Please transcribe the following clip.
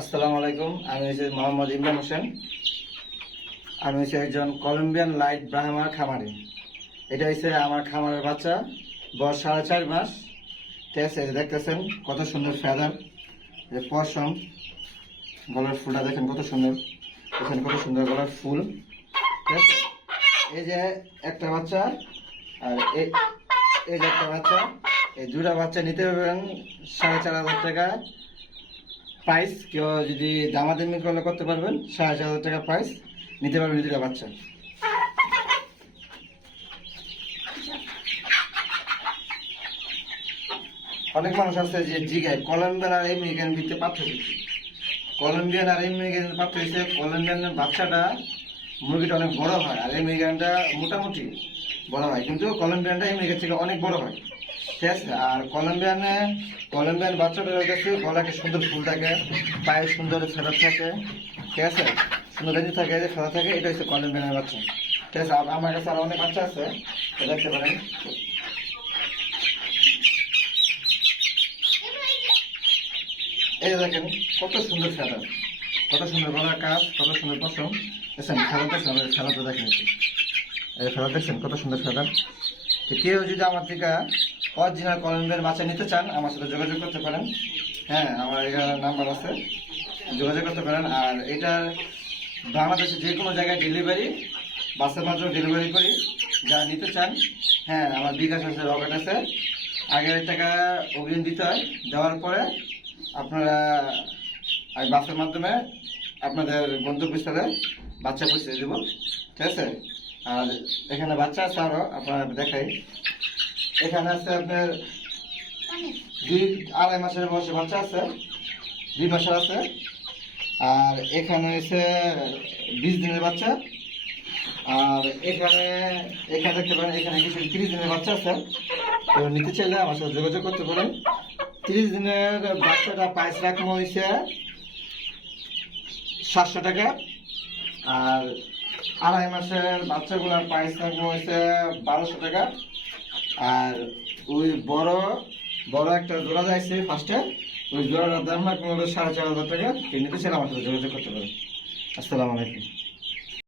আসসালামু আলাইকুম। আমি হচ্ছে মোহাম্মদ ইমরান হোসেন। আমি হচ্ছে একজন কলম্বিয়ান লাইট ব্রাহ্মার খামারি। এটা হচ্ছে আমার খামারের বাচ্চা, বয়স 4.5 মাস। ঠিক আছে, দেখতেছেন কত সুন্দর ফেদার, পশম, গলার ফুলটা দেখেন কত সুন্দর, দেখেন কত সুন্দর গলার ফুল। ঠিক আছে, এই যে একটা বাচ্চা আর এই যে একটা বাচ্চা, এই দুটা বাচ্চা নিতে পারবেন 4,500 টাকা প্রাইস। কেউ যদি দামাদামি করলে করতে পারবেন, 4,500 টাকা প্রাইস নিতে পারবেন দুটা বাচ্চা। অনেক মানুষ আছে যে জিগায় কলম্বিয়ান আর আমেরিকান ভিতরে পার্থক্য কি। কলম্বিয়ান আর আমেরিকান পার্থক্য হচ্ছে কলম্বিয়ানের বাচ্চাটা মুরগিটা অনেক বড় হয়, আর আমেরিকানটা মোটামুটি বড় হয়, কিন্তু কলম্বিয়ানটা আমেরিকার থেকে অনেক বড় হয়। ঠিক আছে, আর কলম্বিয়ান বাচ্চাটা কাছে গলাকে সুন্দর ফুল থাকে, পায়ে সুন্দর ফেরত থাকে। ঠিক আছে, সুন্দর রেঞ্জ থাকে, যে ফেরত থাকে, এটা হচ্ছে কলম্বিয়ানের বাচ্চা। ঠিক আছে, আমার কাছে আরো অনেক বাচ্চা আছে, দেখতে পারেন। এই যে দেখেন কত সুন্দর ফেদার, কত সুন্দর গলার কাজ, কত সুন্দর পশম। দেখছেন খেলাটা দেখেন, এই খেলা দেখছেন কত সুন্দর ফেদার। তো কেউ যদি আমার থেকে অরিজিনাল কলম্বিয়ার বাচ্চা নিতে চান, আমার সাথে যোগাযোগ করতে পারেন। হ্যাঁ, আমার এখানে নাম্বার আছে, যোগাযোগ করতে পারেন। আর এটা বাংলাদেশে যে কোনো জায়গায় ডেলিভারি, বাসের মাধ্যমে ডেলিভারি করি, যারা নিতে চান। হ্যাঁ, আমার বিকাশ আছে, রকেট আছে, 1,000 টাকা অগ্রিম দিতে হয়। দেওয়ার পরে আপনারা আমি বাসের মাধ্যমে আপনাদের গন্তব্যস্থলে বাচ্চা পৌঁছে দেবো। ঠিক আছে, আর এখানে বাচ্চা আছে আরো, আপনারা দেখাই। এখানে আছে আপনার 2-2.5 মাসের বয়সে বাচ্চা আছে, 2 মাসের আছে। আর এখানে হচ্ছে 20 দিনের বাচ্চা। আর এখানে দেখতে পারেন, এখানে কিছু 30 দিনের বাচ্চা আছে। তো নিতে চাইলে আমার সাথে যোগাযোগ করতে পারেন। 30 দিনের বাচ্চাটা প্রাইস রাখবো হয়েছে 700 টাকা। আর 2.5 মাসের বাচ্চাগুলোর প্রাইস রাখবো হয়েছে 1200 টাকা। আর ওই বড় একটা জোড়া যাইছে ফার্স্টে, ওই জোড়াটার দাম রাখবো 4,500 টাকা। নিতে চাইলে আমার সাথে যোগাযোগ করতে পারেন। আসসালামু আলাইকুম।